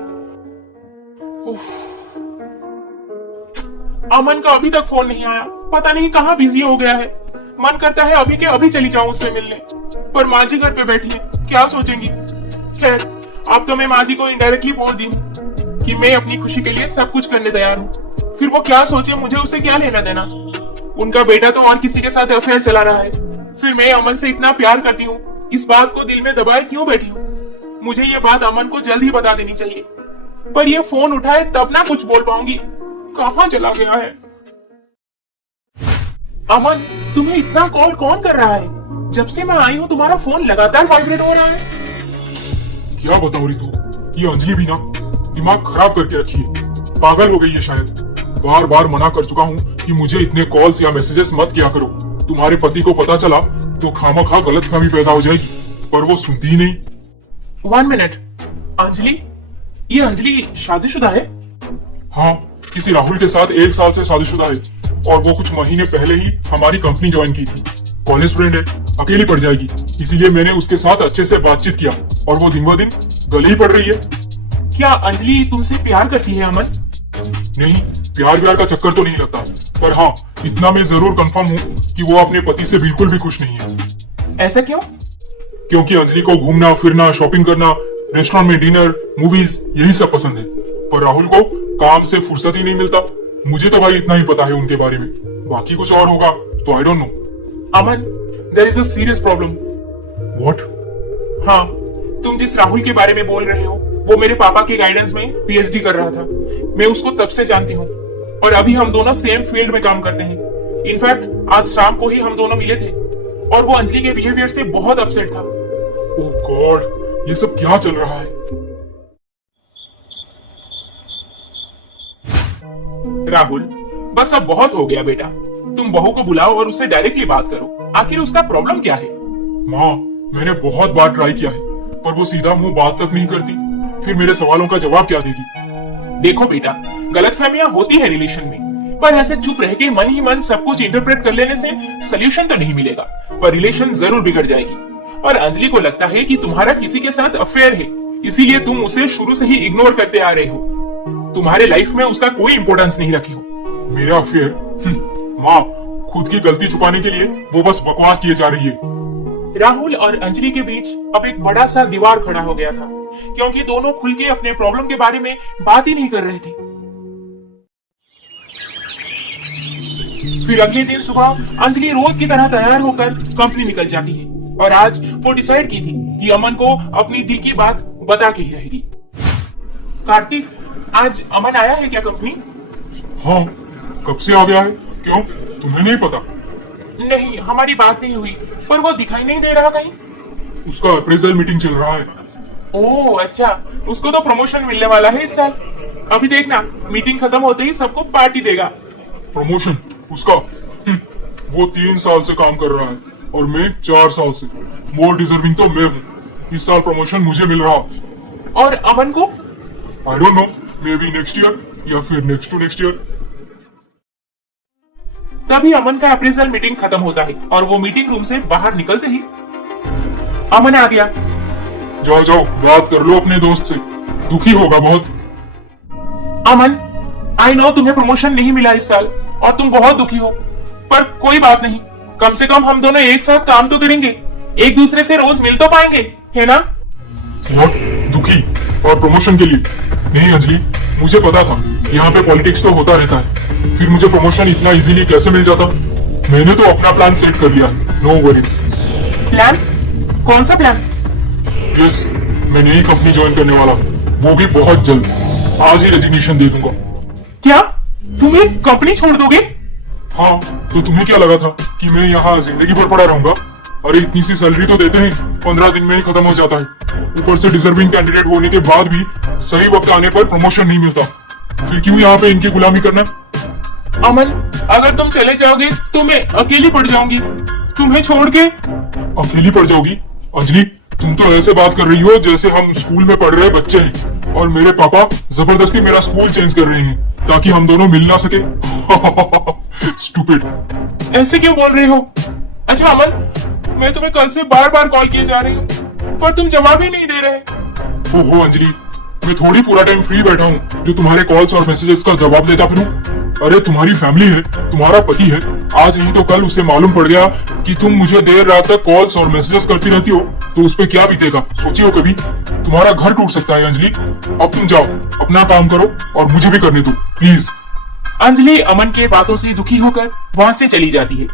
अमन का अभी तक फोन नहीं आया, पता नहीं कहाँ बिजी हो गया है। मन करता है अभी के अभी चली जाऊं उससे मिलने, पर माँ जी घर पे बैठी है, क्या सोचेंगी। खैर अब तो मैं माँ जी को इनडायरेक्टली बोल दी हूँ कि मैं अपनी खुशी के लिए सब कुछ करने तैयार हूँ, फिर वो क्या सोचे मुझे उससे क्या लेना देना। उनका बेटा तो और किसी के साथ अफेयर चला रहा है, फिर मैं अमन से इतना प्यार करती हूँ, इस बात को दिल में दबाए क्यों बैठी हूँ। मुझे ये बात अमन को जल्द ही बता देनी चाहिए, पर ये फोन उठाए तब ना कुछ बोल पाऊंगी। कहाँ चला गया है? अमन तुम्हें इतना कॉल कौन कर रहा है? जब से मैं आई हूँ तुम्हारा फोन लगातार वाइब्रेट हो रहा है। क्या बताऊं रितु, ये अंजलि भी ना दिमाग खराब करके रखी है, पागल हो गई है शायद। बार बार मना कर चुका हूँ कि मुझे इतने कॉल्स या मैसेजेस मत किया करो, तुम्हारे पति को पता चला तो खामखा गलतफहमी पैदा हो जाएगी, पर वो सुनती ही नहीं। 1 मिनट, अंजलि, ये अंजलि शादीशुदा है? हाँ, किसी राहुल के साथ 1 साल से शादीशुदा है और वो कुछ महीने पहले ही हमारी कंपनी ज्वाइन की थी। कॉलेज फ्रेंड है, अकेली पड़ जाएगी, इसीलिए मैंने उसके साथ अच्छे से बातचीत किया और वो दिन ब दिन गले ही पड़ रही है। क्या अंजलि तुमसे प्यार करती है अमन? नहीं, प्यार का चक्कर तो नहीं लगता, पर हाँ इतना मैं जरूर कंफर्म हूँ कि वो अपने पति से बिल्कुल भी खुश नहीं है। ऐसा क्यों? क्योंकि अंजलि को घूमना फिरना, शॉपिंग करना, रेस्टोरेंट में डिनर, मूवीज यही सब पसंद है, पर राहुल को काम से फुर्सत ही नहीं मिलता। मुझे तो भाई इतना ही पता है उनके बारे में, बाकी कुछ और होगा तो I don't know. Aman, there is a serious problem. What? हाँ, तुम जिस राहुल के बारे में बोल रहे हो वो मेरे पापा के गाइडेंस में पीएचडी कर रहा था। मैं उसको तब से जानती हूँ और अभी हम दोनों सेम फील्ड में काम करते हैं। इनफैक्ट आज शाम को ही हम दोनों मिले थे और वो अंजलि के बिहेवियर से बहुत अपसेट था। ओह गॉड, ये सब क्या चल रहा है? राहुल, बस अब बहुत हो गया बेटा, तुम बहू को बुलाओ और उससे डायरेक्टली बात करो, आखिर उसका प्रॉब्लम क्या है। माँ, मैंने बहुत बार ट्राई किया है, पर वो सीधा मुंह बात तक नहीं करती, फिर मेरे सवालों का जवाब क्या देगी? देखो बेटा, गलतफहमियां होती है रिलेशन में, पर ऐसे चुप रह के मन ही मन सब कुछ इंटरप्रेट कर लेने से सोल्यूशन तो नहीं मिलेगा, पर रिलेशन जरूर बिगड़ जाएगी। और अंजलि को लगता है कि तुम्हारा किसी के साथ अफेयर है, इसीलिए तुम उसे शुरू से ही इग्नोर करते आ रहे हो, तुम्हारे लाइफ में उसका कोई इंपॉर्टेंस नहीं रखे हो। मेरा अफेयर? माँ, खुद की गलती छुपाने के लिए वो बस बकवास किए जा रही है। राहुल और अंजलि के बीच अब एक बड़ा सा दीवार खड़ा हो गया था, क्योंकि दोनों खुल के अपने प्रॉब्लम के बारे में बात ही नहीं कर रहे थे। फिर अगले दिन सुबह अंजलि रोज की तरह तैयार होकर कंपनी निकल जाती है, और आज वो डिसाइड की थी कि अमन को अपनी दिल की बात बता के ही रहेगी। कार्तिक, आज अमन आया है क्या कंपनी? हाँ, कब से आ गया है? क्यों, तुम्हें नहीं पता? नहीं, हमारी बात नहीं हुई, पर वो दिखाई नहीं दे रहा कहीं। उसका अप्रेजल मीटिंग चल रहा है। ओह अच्छा, उसको तो प्रमोशन मिलने वाला है इस साल। अभी देखना, मीटिंग खत्म होते ही सबको पार्टी देगा। प्रमोशन उसका? वो 3 साल से काम कर रहा है और मैं 4 साल से। मोर डिजर्विंग तो मैं हूँ। इस साल प्रमोशन मुझे मिल रहा। और अमन को? आई don't no, may be next year या फिर नेक्स्ट टू नेक्स्ट ईयर। तभी अमन का अप्रेजल मीटिंग खत्म होता है और वो मीटिंग रूम से बाहर निकलते ही अमन आ गया। जाओ जाओ, बात कर लो अपने दोस्त से, दुखी होगा बहुत। अमन, आई नो तुम्हें प्रमोशन नहीं मिला इस साल और तुम बहुत दुखी हो, पर कोई बात नहीं, कम से कम हम दोनों एक साथ काम तो करेंगे, एक दूसरे से रोज मिल तो पाएंगे, है ना? बहुत दुखी और प्रमोशन के लिए? नहीं अंजलि, मुझे पता था यहाँ पे पॉलिटिक्स तो होता रहता है, फिर मुझे प्रमोशन इतना इजीली कैसे मिल जाता? मैंने तो अपना प्लान सेट कर लिया, नो वरीज। प्लान? कौन सा प्लान? यस, मैं नई कंपनी ज्वाइन करने वाला हूँ, वो भी बहुत जल्द। आज ही रेजिग्नेशन दे दूंगा। क्या तुम्हें कंपनी छोड़ दोगे? हाँ, तो तुम्हें क्या लगा था कि मैं यहाँ जिंदगी भर पड़ा रहूंगा? अरे इतनी सी सैलरी तो देते हैं, 15 दिन में ही खत्म हो जाता है। ऊपर से डिजर्विंग कैंडिडेट होने के बाद भी सही वक्त आने पर प्रमोशन नहीं मिलता। फिर क्यों यहाँ पे इनकी गुलामी करना? अमन, अगर तुम चले जाओगे तो मैं अकेली पड़ जाऊंगी, तुम्हें छोड़ के। अकेली पड़ जाओगी? अंजलि, तुम तो ऐसे बात कर रही हो जैसे हम स्कूल में पढ़ रहे बच्चे हैं और मेरे पापा जबरदस्ती मेरा स्कूल चेंज कर रहे हैं ताकि हम दोनों मिल ना सके। स्टूपिड। ऐसे क्यों बोल रहे हो? अच्छा अमन, मैं तुम्हें कल से बार बार कॉल किए जा रही हूँ, पर तुम जवाब ही नहीं दे रहे। ओहो अंजलि, मैं थोड़ी पूरा टाइम फ्री बैठा हूँ जो तुम्हारे कॉल्स और मैसेजेस का जवाब देता फिरूं। अरे तुम्हारी फैमिली है, तुम्हारा पति है, आज नहीं तो कल उसे मालूम पड़ गया कि तुम मुझे देर रात तक कॉल्स और मैसेजेस करती रहती हो, तो उस पर क्या बीतेगा सोची हो कभी? तुम्हारा घर टूट सकता है अंजलि। अब तुम जाओ, अपना काम करो और मुझे भी करने दो प्लीज। अंजलि अमन के बातों से दुखी होकर वहां से चली जाती है।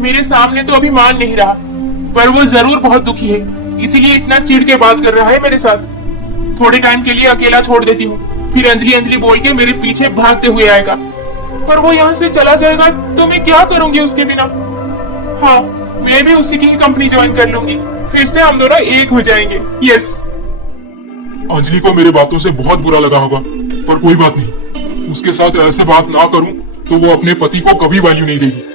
मेरे सामने तो अभी मान नहीं रहा, पर वो जरूर बहुत दुखी है, इसीलिए इतना चिढ़ के बात कर रहा है मेरे साथ। थोड़े टाइम के लिए अकेला छोड़ देती हूँ, फिर अंजलि अंजलि बोल के मेरे पीछे भागते हुए आएगा, पर वो यहाँ से चला जाएगा तो मैं क्या करूंगी उसके बिना? हाँ, मैं भी उसी की कंपनी ज्वाइन कर लूंगी, फिर से हम दोनों एक हो जाएंगे। यस। अंजलि को मेरी बातों से बहुत बुरा लगा होगा, पर कोई बात नहीं, उसके साथ ऐसे बात ना करूं तो वो अपने पति को कभी वैल्यू नहीं देगी।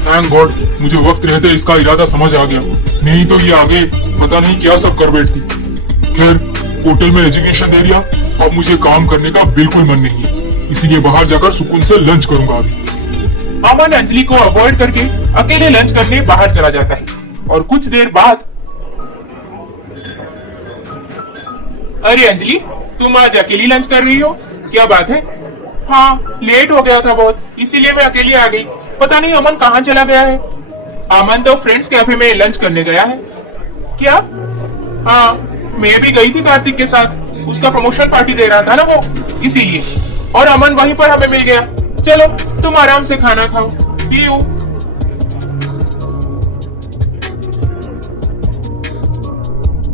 थैंक गॉड, मुझे वक्त रहते इसका इरादा समझ आ गया, नहीं तो ये आगे पता नहीं क्या सब कर बैठती। खैर, होटल में रेजिग्नेशन दे दिया, अब मुझे काम करने का बिल्कुल मन नहीं है, इसीलिए बाहर जाकर सुकून से लंच करूंगा अभी। अमन अंजलि को अवॉइड करके अकेले लंच करने बाहर चला जाता है, और कुछ देर बाद, अरे अंजलि, तुम आज अकेली लंच कर रही हो, क्या बात है? हाँ, लेट हो गया था बहुत, इसीलिए मैं अकेली आ गई। पता नहीं अमन कहाँ चला गया है। अमन तो फ्रेंड्स कैफे में लंच करने गया है। क्या? हाँ, मैं भी गई थी कार्तिक के साथ, उसका प्रमोशन पार्टी दे रहा था ना वो, इसीलिए। और अमन वहीं पर हमें मिल गया। चलो तुम आराम से खाना खाओ, सी यू।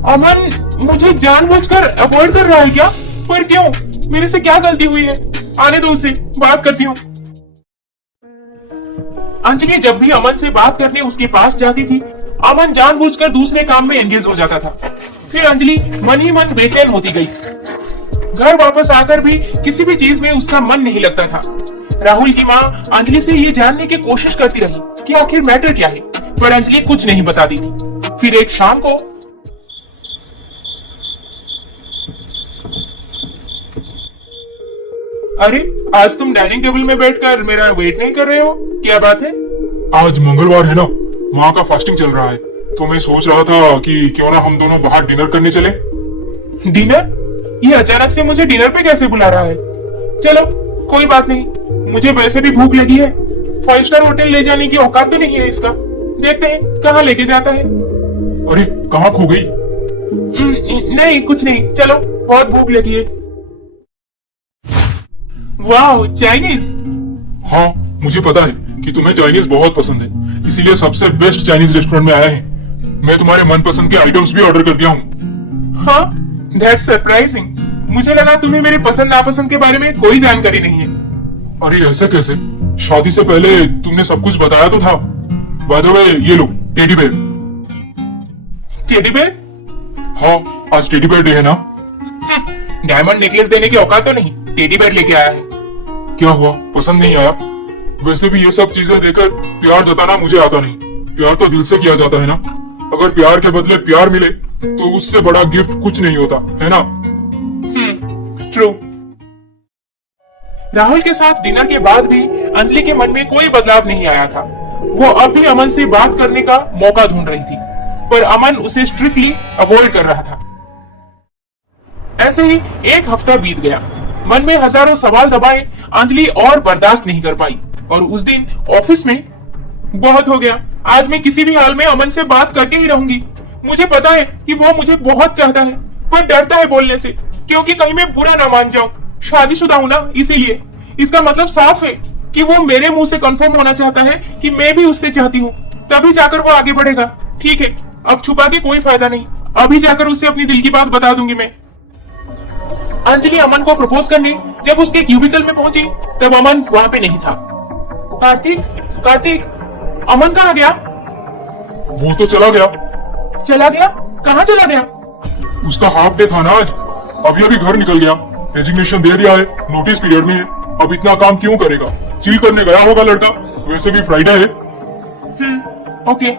अमन मुझे जानबूझकर अवॉइड कर रहा है क्या? पर क्यों? मेरे से क्या गलती हुई है? आने दो उसे, बात करती हूँ। अंजलि जब भी अमन से बात करने उसके पास जाती थी, अमन जानबूझकर दूसरे काम में एंगेज हो जाता था। फिर अंजलि मन ही मन बेचैन होती गई। घर वापस आकर भी किसी भी चीज में उसका मन नहीं लगता था। राहुल की माँ अंजलि से ये जानने की कोशिश करती रही कि आखिर मैटर क्या है, पर अंजलि कुछ नहीं बताती थी। फिर एक शाम को, अरे, आज तुम डाइनिंग टेबल में बैठकर मेरा वेट नहीं कर रहे हो? क्या बात है? आज मंगलवार है ना, माँ का फास्टिंग चल रहा है, तो मैं सोच रहा था कि क्यों ना हम दोनों बाहर डिनर करने चले। डिनर? ये अचानक से मुझे डिनर पे कैसे बुला रहा है? चलो, कोई बात नहीं, मुझे वैसे भी भूख लगी है। 5 स्टार होटल ले जाने की औकात तो नहीं है इसका। देखते हैं कहाँ लेके जाता है। अरे, कहाँ खो गई? नहीं, कुछ नहीं, चलो, बहुत भूख लगी है। वाह, चाइनीज। हाँ, मुझे पता है कि तुम्हें चाइनीज बहुत पसंद है, इसीलिए सबसे बेस्ट चाइनीज रेस्टोरेंट में आया है। मैं तुम्हारे मनपसंद के आइटम्स भी ऑर्डर कर दिया हूँ। हाँ, दैट्स सरप्राइजिंग। मुझे लगा तुम्हें मेरे पसंद नापसंद के बारे में कोई जानकारी नहीं है। अरे ऐसे कैसे? शादी से पहले तुमने सब कुछ बताया तो था। बाय द वे, ये लो टेडी बेयर। Teddy bear? हाँ, आज टेडी बेयर डे है ना। डायमंड नेकलेस देने की औकात तो नहीं, टेडी बेयर लेके आया है। क्या हुआ, पसंद नहीं आया? वैसे भी ये सब चीजें देकर प्यार जताना मुझे आता नहीं। प्यार तो दिल से किया जाता है ना। अगर प्यार के बदले प्यार मिले तो उससे बड़ा गिफ्ट कुछ नहीं होता, है ना? ट्रू। राहुल के साथ डिनर के बाद भी अंजलि के मन में कोई बदलाव नहीं आया था। वो अब भी अमन से बात करने का मौका ढूंढ रही थी, पर अमन उसे स्ट्रिक्टली अवॉइड कर रहा था। ऐसे ही एक हफ्ता बीत गया। मन में हजारों सवाल दबाए अंजलि और बर्दाश्त नहीं कर पाई, और उस दिन ऑफिस में, बहुत हो गया, आज मैं किसी भी हाल में अमन से बात करके ही रहूंगी। मुझे पता है कि वो मुझे बहुत चाहता है, पर डरता है बोलने से, क्योंकि कहीं मैं बुरा ना मान जाऊं। शादीशुदा हूं ना, इसीलिए। इसका मतलब साफ है कि वो मेरे मुंह से कंफर्म होना चाहता है कि मैं भी उससे चाहती हूँ, तभी जाकर वो आगे बढ़ेगा। ठीक है, अब छुपा के कोई फायदा नहीं, अभी जाकर उसे अपनी दिल की बात बता दूंगी मैं। अंजलि अमन को प्रपोज करने जब उसके क्यूबिकल में पहुंची, तब अमन वहां पे नहीं था। कार्तिक, कार्तिक, अमन कहाँ गया? वो तो चला गया। चला गया? कहाँ चला गया? उसका हाफ डे था ना आज, अभी अभी घर निकल गया। रेजिग्नेशन दे दिया है, नोटिस पीरियड में है। अब इतना काम क्यों करेगा? चिल करने गया होगा लड़का, वैसे भी फ्राइडे है। ओके,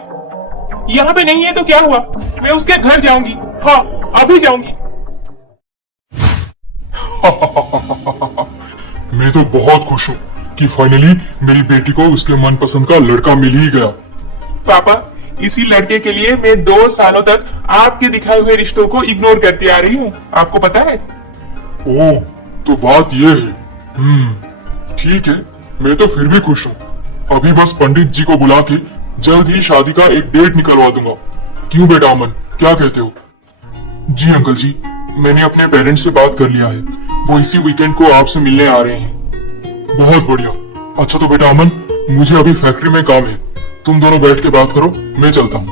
यहाँ पे नहीं है तो क्या हुआ, मैं उसके घर जाऊंगी। हाँ, अभी जाऊंगी। मैं तो बहुत खुश हूँ कि फाइनली मेरी बेटी को उसके मनपसंद का लड़का मिल ही गया। पापा, इसी लड़के के लिए मैं 2 सालों तक आपके दिखाए हुए रिश्तों को इग्नोर करती आ रही हूँ, आपको पता है? ओह, तो बात ये है। ठीक है, मैं तो फिर भी खुश हूँ। अभी बस पंडित जी को बुला के जल्द ही शादी का एक डेट निकलवा दूंगा। क्यों बेटा अमन, क्या कहते हो? जी अंकल जी, मैंने अपने पेरेंट्स से बात कर लिया है, वो इसी वीकेंड को आपसे मिलने आ रहे हैं। बहुत बढ़िया। अच्छा तो बेटा अमन, मुझे अभी फैक्ट्री में काम है, तुम दोनों बैठ के बात करो, मैं चलता हूँ।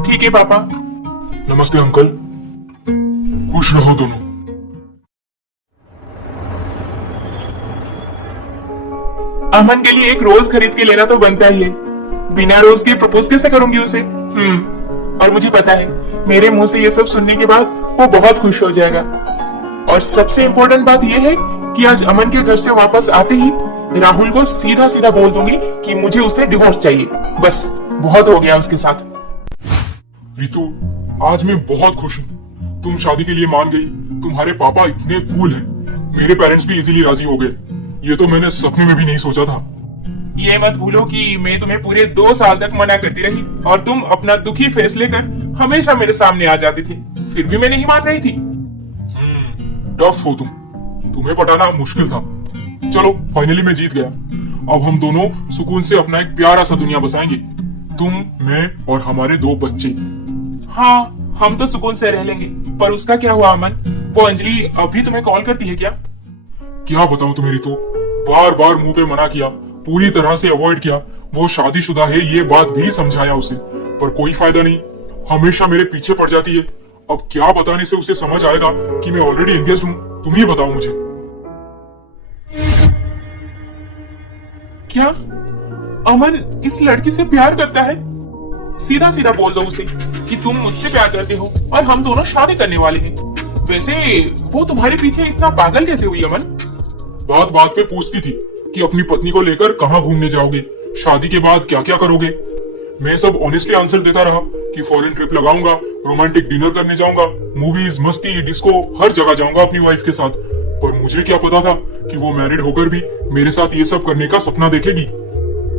ठीक है पापा। नमस्ते अंकल, खुश रहो दोनों। अमन के लिए एक रोज खरीद के लेना तो बनता ही है, बिना रोज के प्रपोज कैसे करूंगी उसे? और मुझे पता है मेरे मुंह से ये सब सुनने के बाद वो बहुत खुश हो जाएगा। और सबसे इम्पोर्टेंट बात यह है कि आज अमन के घर से वापस आते ही राहुल को सीधा सीधा बोल दूंगी कि मुझे उससे डिवोर्स चाहिए। बस, बहुत हो गया उसके साथ। रितु, आज मैं बहुत खुश हूँ, तुम शादी के लिए मान गई। तुम्हारे पापा इतने कूल हैं, मेरे पेरेंट्स भी इजीली राजी हो गए। ये तो मैंने सपने में भी नहीं सोचा था। ये मत भूलो कि मैं तुम्हें पूरे 2 साल तक मना करती रही, और तुम अपना दुखी फेस लेकर हमेशा मेरे सामने आ जाती थी, फिर भी मैं नहीं मान रही थी। टफ हो तुम, तुम्हें पटाना मुश्किल था। चलो, फाइनली मैं जीत गया। अब हम दोनों सुकून से अपना एक प्यारा सा दुनिया बसाएंगे, तुम, मैं और हमारे 2 बच्चे। हाँ, हम तो सुकून से रह लेंगे, पर उसका क्या हुआ अमन? वो अंजलि अभी तुम्हें कॉल करती है क्या? क्या बताऊं तुम्हें रितु, बार बार मुंह पे मना किया, पूरी तरह से अवॉइड किया। वो शादीशुदा है ये बात भी समझाया उसे, पर कोई फायदा नहीं, हमेशा मेरे पीछे पड़ जाती है। अब क्या बताने से उसे समझ आएगा कि मैं ऑलरेडी एंगेज्ड हूँ? तुम ही बताओ मुझे। क्या अमन इस लड़की से प्यार करता है? सीधा सीधा बोल दो उसे कि तुम मुझसे प्यार करते हो और हम दोनों शादी करने वाले हैं। वैसे वो तुम्हारे पीछे इतना पागल कैसे हुई अमन? बात बात पे पूछती थी कि अपनी पत्नी को लेकर कहाँ घूमने जाओगे, शादी के बाद क्या क्या करोगे। मैं सब ऑनेस्टली आंसर देता रहा कि फॉरेन ट्रिप लगाऊंगा, रोमांटिक डिनर करने जाऊंगा, मूवीज, मस्ती, डिस्को, हर जगह जाऊंगा अपनी वाइफ के साथ। पर मुझे क्या पता था कि वो मैरिड होकर भी मेरे साथ ये सब करने का सपना देखेगी।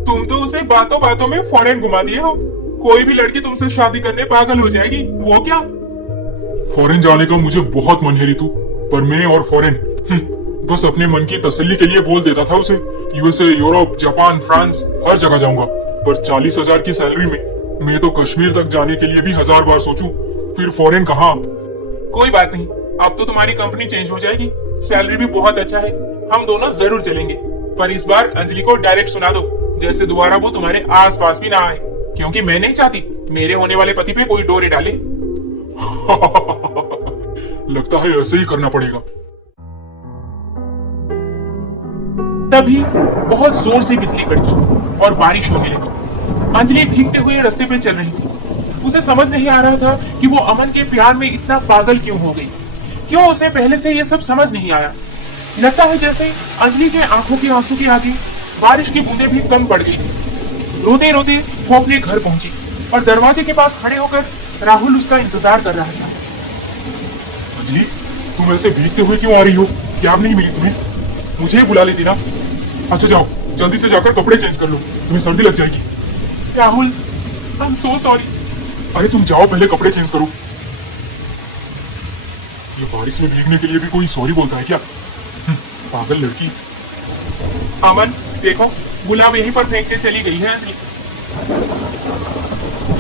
तुम तो उसे बातों बातों में फॉरेन घुमा दिए हो। कोई भी लड़की तुमसे शादी करने पागल हो जाएगी, वो क्या। फॉरेन जाने का मुझे बहुत मन है रितु, पर मैं और फॉरेन बस अपने मन की तसल्ली के लिए बोल देता था उसे। यूएसए, यूरोप, जापान, फ्रांस, हर जगह जाऊंगा, पर 40,000 की सैलरी में मैं तो कश्मीर तक जाने के लिए भी 1000 बार सोचूं, फिर फॉरेन कहाँ। कोई बात नहीं, अब तो तुम्हारी कंपनी चेंज हो जाएगी, सैलरी भी बहुत अच्छा है, हम दोनों जरूर चलेंगे। पर इस बार अंजलि को डायरेक्ट सुना दो, जैसे दोबारा वो तुम्हारे आस पास भी ना आए, क्योंकि मैं नहीं चाहती मेरे होने वाले पति पे कोई डोरे डाले। लगता है ऐसे ही करना पड़ेगा। तभी बहुत जोर से बिजली कड़की और बारिश होने लगी। अंजलि भीगते हुए रास्ते पे चल रही थी। उसे समझ नहीं आ रहा था कि वो अमन के प्यार में इतना पागल क्यों हो गई, क्यों उसे पहले से ये सब समझ नहीं आया। लगता है जैसे अंजलि के आंखों के आंसू के आगे बारिश की बूंदें भी कम पड़ गई थी। रोते रोते वो अपने घर पहुंची और दरवाजे के पास खड़े होकर राहुल उसका इंतजार कर रहा था। अंजलि, तुम ऐसे भीगते हुए क्यों आ रही हो? कैब नहीं मिली तुम्हें? मुझे ही बुला लेती ना। अच्छा जाओ, जल्दी से जाकर कपड़े चेंज कर लो, तुम्हें सर्दी लग जाएगी। Rahul, I am so sorry. अरे तुम जाओ, पहले कपड़े चेंज करो। ये बारिश में भीगने के लिए भी कोई सॉरी बोलता है क्या? पागल लड़की। अमन देखो, गुलाब यहीं पर फेंक के चली गई है अंजलि।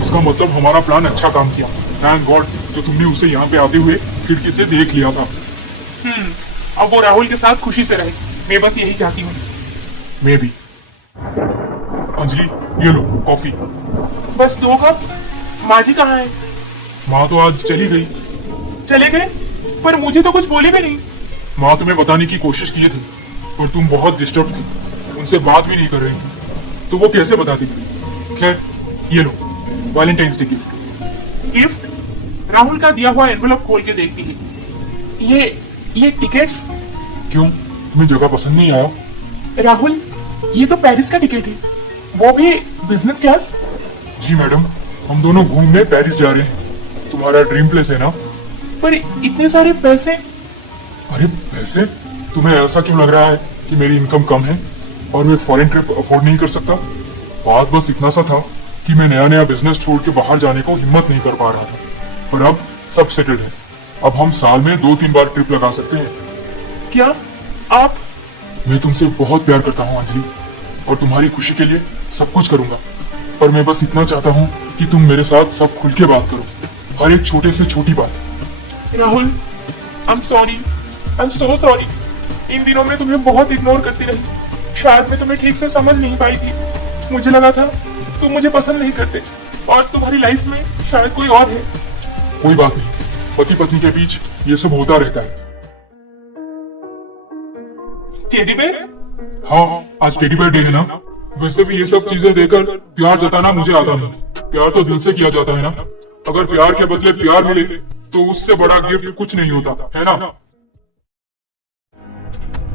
इसका मतलब हमारा प्लान अच्छा काम किया। थैंक गॉड जो तुमने उसे यहाँ पे आते हुए खिड़की से देख लिया था। अब वो राहुल के साथ खुशी से रहे, मैं बस यही चाहती हूँ। मैं भी। अंजलि, ये लो कॉफी। बस 2 कप। माँ जी कहाँ है? माँ तो आज चली गई। चले गए? पर मुझे तो कुछ बोले भी नहीं। माँ तुम्हें बताने की कोशिश की थी, पर तुम बहुत डिस्टर्ब थी, उनसे बात भी नहीं कर रही थी, तो वो कैसे बताती? खैर, ये लो Valentine's day gift. Gift? Rahul का दिया हुआ एनवेलप खोल के देखती है। ये टिकट्स? क्यों, तुम्हें जगह पसंद नहीं आया? राहुल, ये तो पेरिस का टिकट है, वो भी बिजनेस क्लास। जी मैडम, हम दोनों घूमने पेरिस जा रहे हैं। तुम्हारा ड्रीम प्लेस है ना? पर इतने सारे पैसे। अरे पैसे? तुम्हें ऐसा क्यों लग रहा है कि मेरी इनकम कम है और मैं फॉरेन ट्रिप अफोर्ड नहीं कर सकता? बात बस इतना सा था कि मैं नया नया बिजनेस छोड़ के बाहर जाने को हिम्मत नहीं कर पा रहा था, पर अब सब सेटल्ड है। अब हम साल में 2-3 बार ट्रिप लगा सकते हैं। क्या आप? मैं तुमसे बहुत प्यार करता हूँ अंजलि, और तुम्हारी खुशी के लिए सब कुछ करूंगा, पर मैं बस इतना चाहता हूँ कि तुम मेरे साथ सब खुल के बात करो, हर एक छोटे से छोटी बात। Rahul, I am sorry, I am so sorry. इन दिनों में तुम्हें बहुत इग्नोर करती रही, शायद मैं तुम्हें ठीक से समझ नहीं पाई थी। मुझे लगा था तुम मुझे पसंद नहीं करते और तुम्हारी लाइफ में शायद कोई और है। कोई बात नहीं, पति पत्नी के बीच ये सब होता रहता है। Teddy bear? हाँ, आज टेडी बेयर डे है ना। वैसे भी ये सब चीजें देकर प्यार जताना मुझे आता नहीं। प्यार तो दिल से किया जाता है ना। अगर प्यार के बदले प्यार मिले तो उससे बड़ा गिफ्ट कुछ नहीं होता, है ना?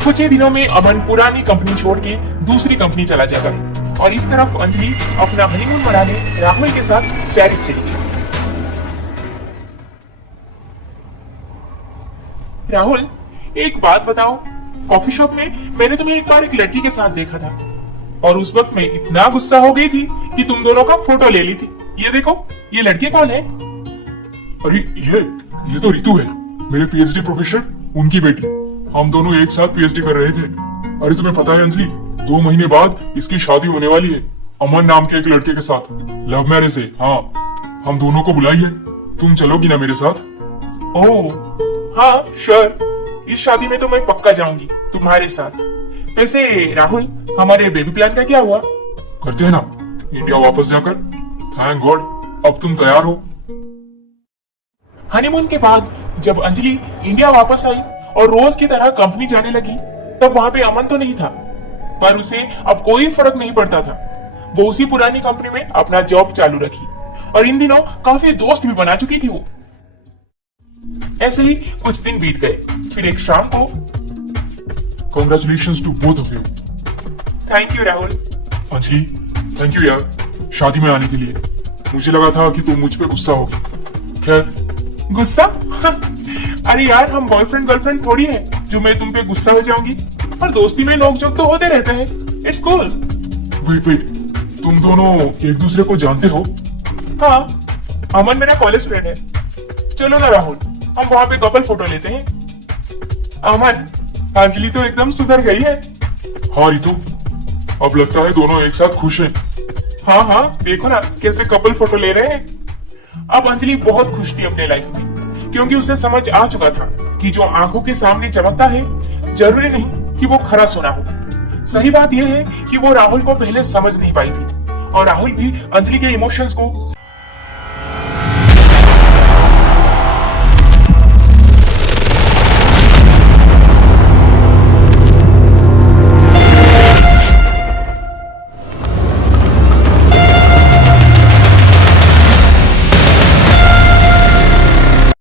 कुछ ही दिनों में अमन पुरानी कंपनी छोड़ के दूसरी कंपनी चला जाता है और इस तरफ अंजलि अपना हनीमून मनाने राहुल के साथ पेरिस चली गई। राहुल, एक बात बताओ, कॉफी शॉप में मैंने तुम्हें एक बार एक लड़की के साथ देखा था और उस वक्त मैं इतना गुस्सा हो गई थी कि तुम दोनों का फोटो ले ली थी। ये देखो, ये लड़की कौन है? अरे ये तो रितु है, मेरे पीएचडी प्रोफेसर, उनकी बेटी। हम दोनों एक साथ पीएचडी कर रहे थे। अरे तुम्हें पता है अंजलि, 2 महीने बाद इसकी शादी होने वाली है, अमन नाम के एक लड़के के साथ। लव मैरिज है। हाँ, हम दोनों को बुलाई है, तुम चलोगी ना मेरे साथ? ओह हाँ, श्योर। इस शादी में तो मैं पक्का जाऊंगी तुम्हारे साथ। वैसे राहुल, हमारे बेबी प्लान का क्या हुआ? करते हैं ना, इंडिया वापस जाकर। थैंक गॉड अब तुम तैयार हो। हनीमून के बाद जब अंजलि इंडिया वापस आई और रोज की तरह कंपनी जाने लगी, तब वहां पे अमन तो नहीं था, पर उसे अब कोई फर्क नहीं पड़ता था। वो उसी पुरानी कंपनी में अपना जॉब चालू रखी और इन दिनों काफी दोस्त भी बना चुकी थी वो। ऐसे ही कुछ दिन बीत गए, फिर एक शाम को। Congratulations to both of you. Thank you Rahul. Anjali, thank you यार, शादी में आने के लिए। मुझे लगा था कि तुम मुझ पे गुस्सा होगी। खैर, गुस्सा? अरे यार, हम बॉयफ्रेंड गर्लफ्रेंड थोड़ी है, जो मैं तुम पे गुस्सा हो जाऊंगी। और दोस्ती में नोक-झोंक तो होते रहते हैं, इट्स कूल। वेट, तुम दोनों एक दूसरे को जानते हो? हाँ, अमन मेरा कॉलेज फ्रेंड है। चलो ना राहुल, हम वहां पे कपल फोटो लेते हैं। अमन, अंजलि तो एकदम सुधर गई है। हाँ रितु, अब लगता है दोनों एक साथ खुश हैं। हाँ हाँ, देखो ना कैसे कपल फोटो ले रहे हैं। अब अंजलि बहुत खुश थी अपने लाइफ में, क्योंकि उसे समझ आ चुका था कि जो आंखों के सामने चमकता है जरूरी नहीं कि वो खरा सोना हो। सही बात यह है कि वो राहुल को पहले समझ नहीं पाई थी और राहुल भी अंजलि के इमोशंस को